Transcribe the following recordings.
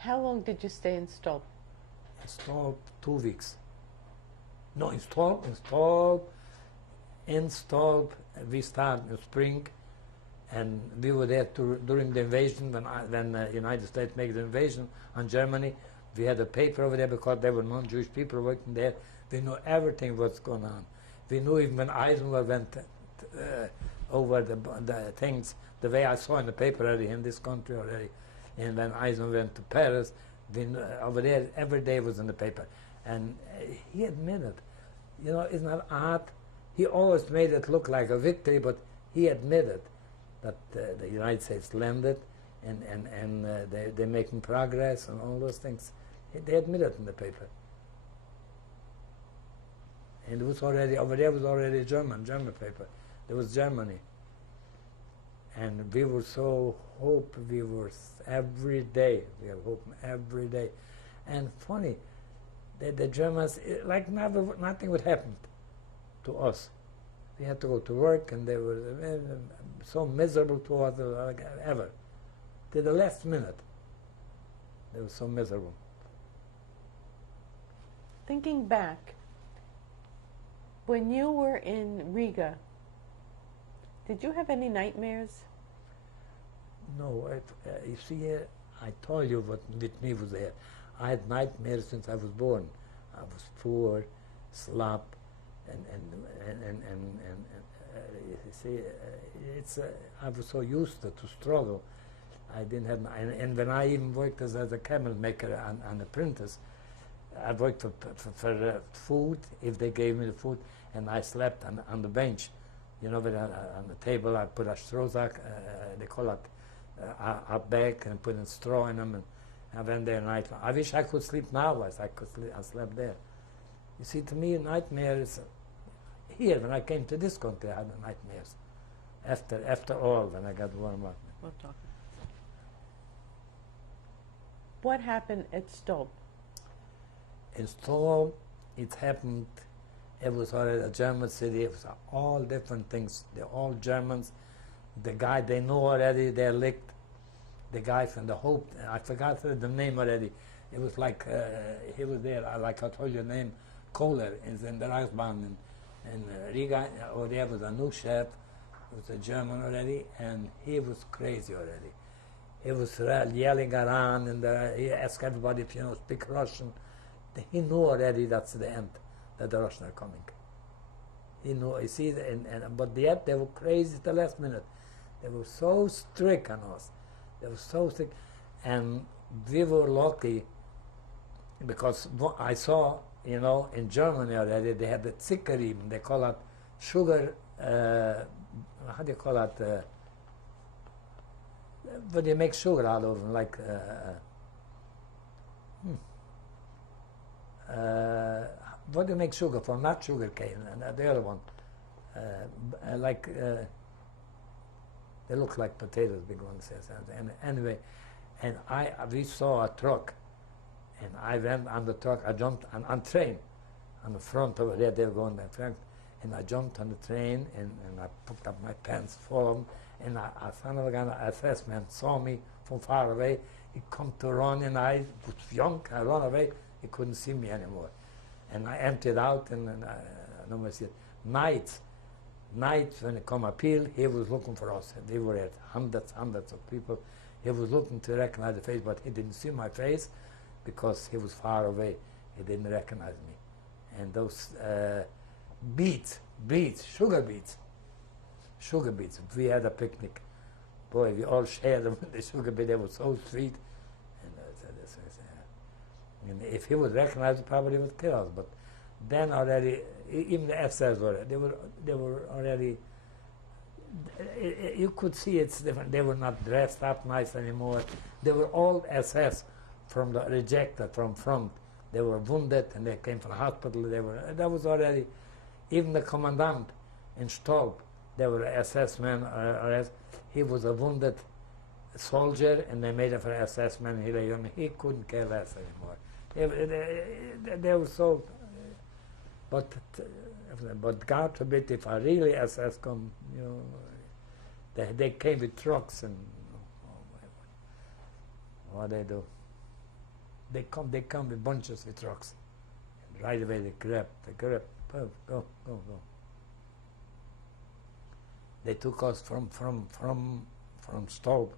How long did you stay in Stolp? Installed 2 weeks. No, installed. We started in spring, and we were there during the invasion when the United States made the invasion on Germany. We had a paper over there because there were non-Jewish people working there. We knew everything what's going on. We knew even when Eisenhower went over the things, the way I saw in the paper already in this country already, and when Eisenhower went to Paris, we knew, over there every day was in the paper. And he admitted, you know, isn't that odd? He always made it look like a victory, but he admitted that the United States landed and they're making progress and all those things. They admitted in the paper. And it was already, over there was already German paper. There was Germany. And we were so we were every day, we were hoping every day. And funny, the Germans, like nothing would happen to us. We had to go to work, and they were so miserable to us like ever. To the last minute, they were so miserable. Thinking back, when you were in Riga, did you have any nightmares? No, you see, I told you what with me was there. I had nightmares since I was born. I was poor, slop, and you see, I was so used to struggle. I didn't have, and when I even worked as a camel maker and apprentice, I worked for food, if they gave me the food, and I slept on the bench. You know, on the table I put a strozak, they call it a bag, and put in straw in them, and I went there at night. I wish I could sleep now as I could sleep. I slept there. You see, to me, nightmares, here, when I came to this country, I had nightmares. After all, when I got warm up. We'll talk. What happened at Stolp? In Stolp, it happened, it was already a German city, it was all different things. They're all Germans. The guy they know already, they're licked. The guy from the Hope, I forgot the name already. It was like, he was there, like I told you the name, Kohler, in the Reichsbahn in Riga. Or there was a new chef, it was a German already, and he was crazy already. He was yelling around, and he asked everybody if, you know, speak Russian. He knew already that's the end, that the Russians are coming. He knew, you see, but yet they were crazy at the last minute. They were so strict on us. They were so strict. And we were lucky because I saw, you know, in Germany already, they had the Zuckerriemen, they call it sugar, how do you call it? But they make sugar out of them, like, what do you make sugar from? Not sugar cane, and the other one. They look like potatoes, big ones. And anyway, and we saw a truck, and I went on the truck. I jumped on train, on the front over there. They were going that front, and I jumped on the train, and I picked up my pants full of them. And a son of a gun, a SS man, saw me from far away. He come to run, and I was young. I ran away. He couldn't see me anymore. And I emptied out, and I nobody said, nights, when he come appeal, he was looking for us. We were at hundreds of people. He was looking to recognize the face, but he didn't see my face because he was far away. He didn't recognize me. And those sugar beets. We had a picnic. Boy, we all shared them. The sugar beets, they were so sweet. And if he would recognize it, probably he would kill us. But then already, even the SS were, they were already, you could see it's different. They were not dressed up nice anymore. They were all SS from the rejected, from front. They were wounded, and they came from the hospital. That was already, even the commandant in Stolp, they were SS men, he was a wounded soldier, and they made him for SS man. He couldn't care less anymore. They were so, but God forbid if I really SS come, you know, they came with trucks and what they do. They come with bunches with trucks. And right away they grab, go, go, go. They took us from Stoke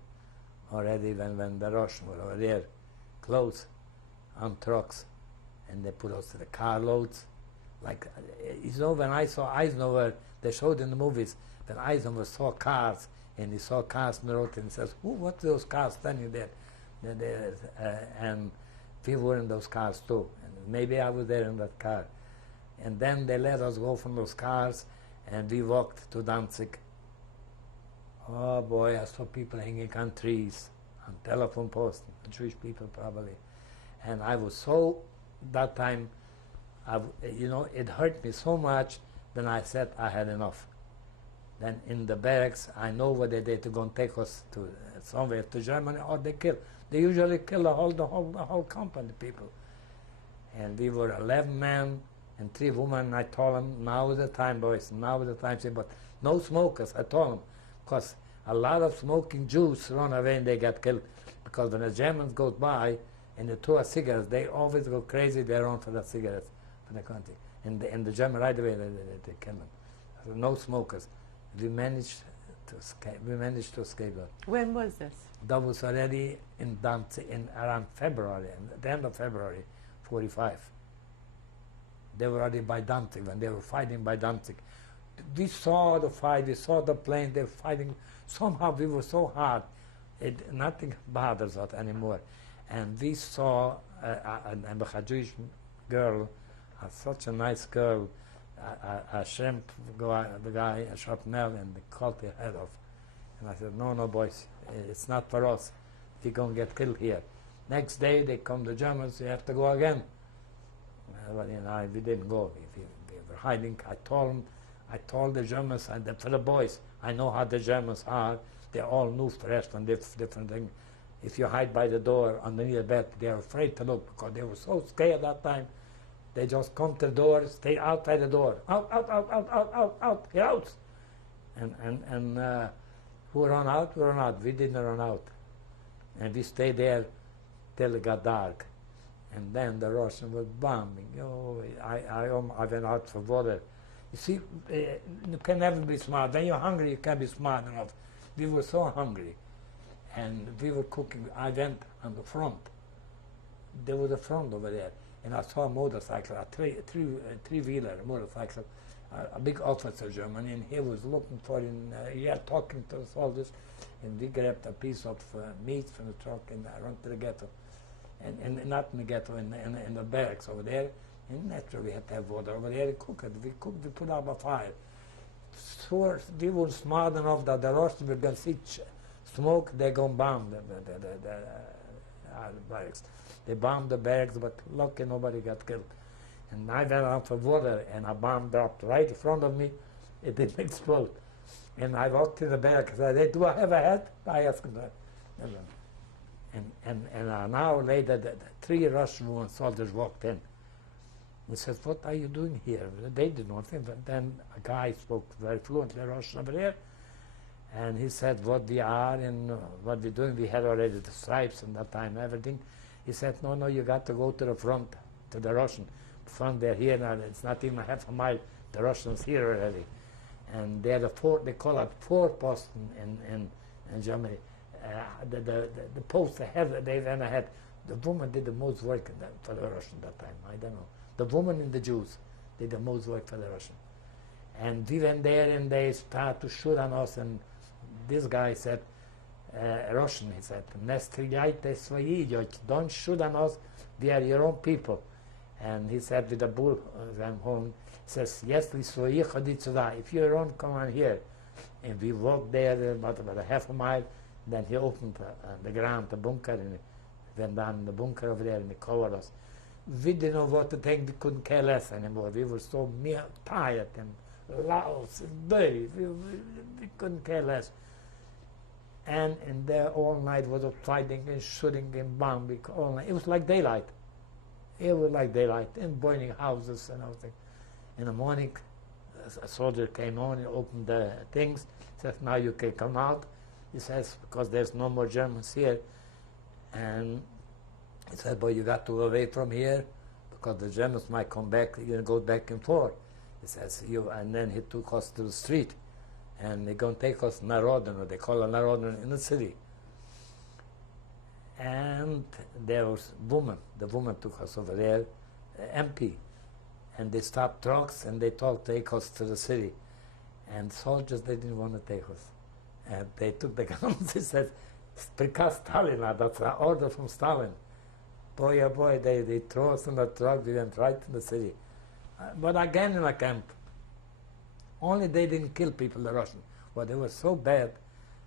already when the Russians were over there, close on trucks, and they put us to the carloads. Like, when I saw Eisenhower, they showed in the movies, when Eisenhower saw cars, and he saw cars on the road, and he says, what are those cars standing there? And we were in those cars too, and maybe I was there in that car. And then they let us go from those cars, and we walked to Danzig. Oh boy, I saw people hanging on trees, on telephone posts, Jewish people probably. And I was so, that time, it hurt me so much, then I said I had enough. Then in the barracks, I know what they did to go and take us to somewhere to Germany, or they kill. They usually kill the whole company, people. And we were 11 men and 3 women. I told them, now is the time, boys, now is the time. But no smokers, I told them. Because a lot of smoking Jews run away and they get killed. Because when the Germans go by and they throw a cigarette, they always go crazy, they run for the cigarettes for the country. And the German right away, they kill them. So no smokers. We managed to escape that. When was this? That was already in Danzig in around February, at the end of February, 45. They were already by Danzig, when they were fighting by Danzig. We saw the fight, we saw the plane, they were fighting. Somehow we were so hard, nothing bothers us anymore. And we saw a Jewish girl, such a nice girl, a shrimp guy, a shrapnel, and they cut the head off. And I said, no, boys, it's not for us. We're going to get killed here. Next day, they come the Germans, you have to go again. Well, we didn't go. We were hiding. I told the Germans, and for the boys, I know how the Germans are. They all knew rest and different things. If you hide by the door underneath the bed, they're afraid to look because they were so scared that time. They just come to the door, stay outside the door. Out, get out. And who run out? We run out. We didn't run out. And we stayed there till it got dark. And then the Russians were bombing. I went out for water. You see, you can never be smart. When you're hungry, you can't be smart enough. We were so hungry. And we were cooking. I went on the front. There was a front over there. And I saw a motorcycle, a three-wheeler motorcycle, a big officer German, and he was looking for talking to the soldiers, and we grabbed a piece of meat from the truck and I ran to the ghetto. And not in the ghetto, in the barracks over there. And naturally we had to have water over there to cook it. We put up a fire. So we were smart enough that the Russians were going to see smoke, they're going to bomb the barracks. They bombed the barracks, but lucky nobody got killed. And I went out for water, and a bomb dropped right in front of me. It didn't explode. And I walked to the barracks and I said, do I have a hat? I asked him that. And an hour later, the 3 Russian women soldiers walked in. He says, what are you doing here? They did nothing. But then a guy spoke very fluently Russian over there. And he said, what we are and what we're doing. We had already the stripes and that time, everything. He said, no, you got to go to the front, to the Russian front. They're here now. It's not even half a mile. The Russians here already. And they're they call it forepost in Germany. The post they went ahead. The woman did the most work for the Russian that time. I don't know. The woman and the Jews did the most work for the Russian. And we went there and they started to shoot on us. And this guy said, Russian, he said, "Не стреляйте свои, don't shoot on us, we are your own people." And he said with a bull, he says, "Если свои, ходи сюда. If you're your own, come on here." And we walked there about a half a mile. Then he opened the ground, the bunker, and went down in the bunker over there and he covered us. We didn't know what to think, we couldn't care less anymore. We were so tired and loud and dirty, we couldn't care less. And in there all night was fighting and shooting and bombing all night. It was like daylight. It was like daylight, and burning houses and everything. In the morning, a soldier came on and opened the things, said, "Now you can come out." He says, because there's no more Germans here. And He said, "Boy, you got to go away from here because the Germans might come back. You're gonna go back and forth." He says, "You," and then he took us to the street, and they're gonna take us Narodno. They call it Narodno in the city. And there was woman. The woman took us over there, MP, and they stopped trucks and they take us to the city. And soldiers, they didn't want to take us. And they took the guns. They said, "Prikaz Stalina, that's an order from Stalin." Boy, oh boy, they threw us in the truck. We went right to the city. But again in a camp. Only they didn't kill people, the Russians. Well, they were so bad.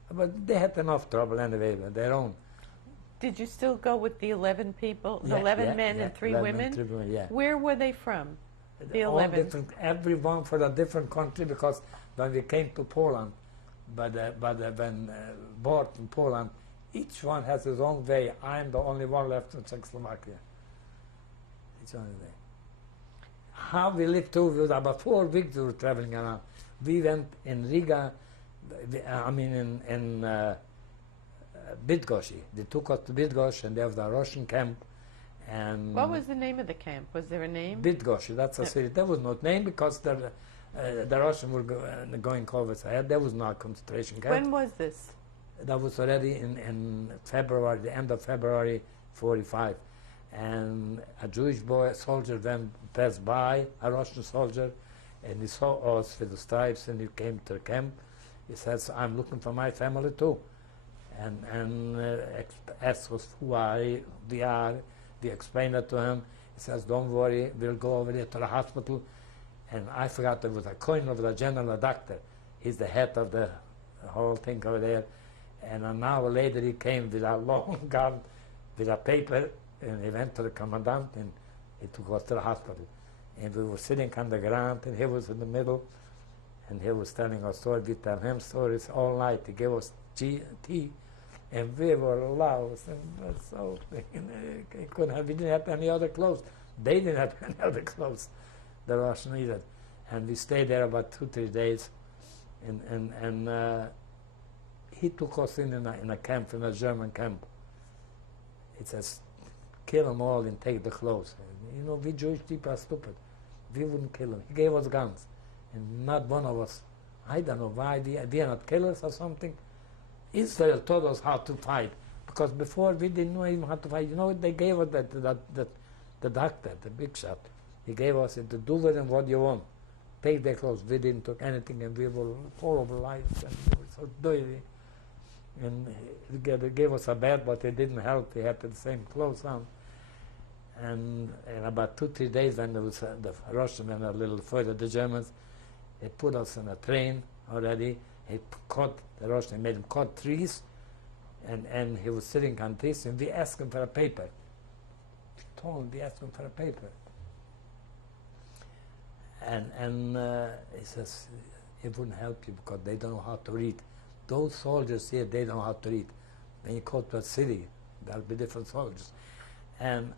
But they had enough trouble anyway with their own. Did you still go with the 11 people, the Yeah, 11 men yeah, and 3 11 women? and 3 women, yeah. Where were they from? The All 11. different, everyone for a different country, because when we came to Poland, when born in Poland, each one has his own way. I'm the only one left in Czechoslovakia. It's only way. How we lived too, was about 4 weeks we were traveling around. We went in Riga, in Bydgoszcz. They took us to Bydgoszcz, and there was a Russian camp. And What was the name of the camp? Was there a name? Bydgoszcz, that's a city. There was no name because the Russians were going over ahead. There was no concentration camp. When was this? That was already in February, the end of February 45. And a Jewish soldier then passed by, a Russian soldier, and he saw us with the stripes, and he came to the camp. He says, "I'm looking for my family too." And asked us who we are. We explained it to him. He says, "Don't worry, we'll go over there to the hospital." And I forgot there was a coin of the general doctor. He's the head of the whole thing over there. And an hour later he came with a long gun, with a paper, and he went to the commandant, and he took us to the hospital. And we were sitting on the ground, and he was in the middle, and he was telling us stories. We tell him stories all night. He gave us tea, and we were loud, and so we didn't have any other clothes. They didn't have any other clothes, the Russians either. And we stayed there about 2-3 days, and he took us in a camp, in a German camp. It says, "Kill them all and take the clothes." And, we Jewish people are stupid. We wouldn't kill them. He gave us guns, and not one of us. I don't know why we are not killers or something. Israel taught us how to fight, because before we didn't know even how to fight. They gave us the doctor, the big shot. He gave us to do with them what you want. Take their clothes. We didn't take anything, and we were horrible lives, and we were so dirty. And they gave us a bed, but it didn't help. We had the same clothes on. And in about 2-3 days, when there was the Russians went a little further, the Germans, they put us in a train already. The Russians made him cut trees, and he was sitting on trees, and we asked him for a paper. We told him we asked him for a paper. And he says, "It wouldn't help you because they don't know how to read. Those soldiers here, they don't know how to read. When you go to a city, there'll be different soldiers." And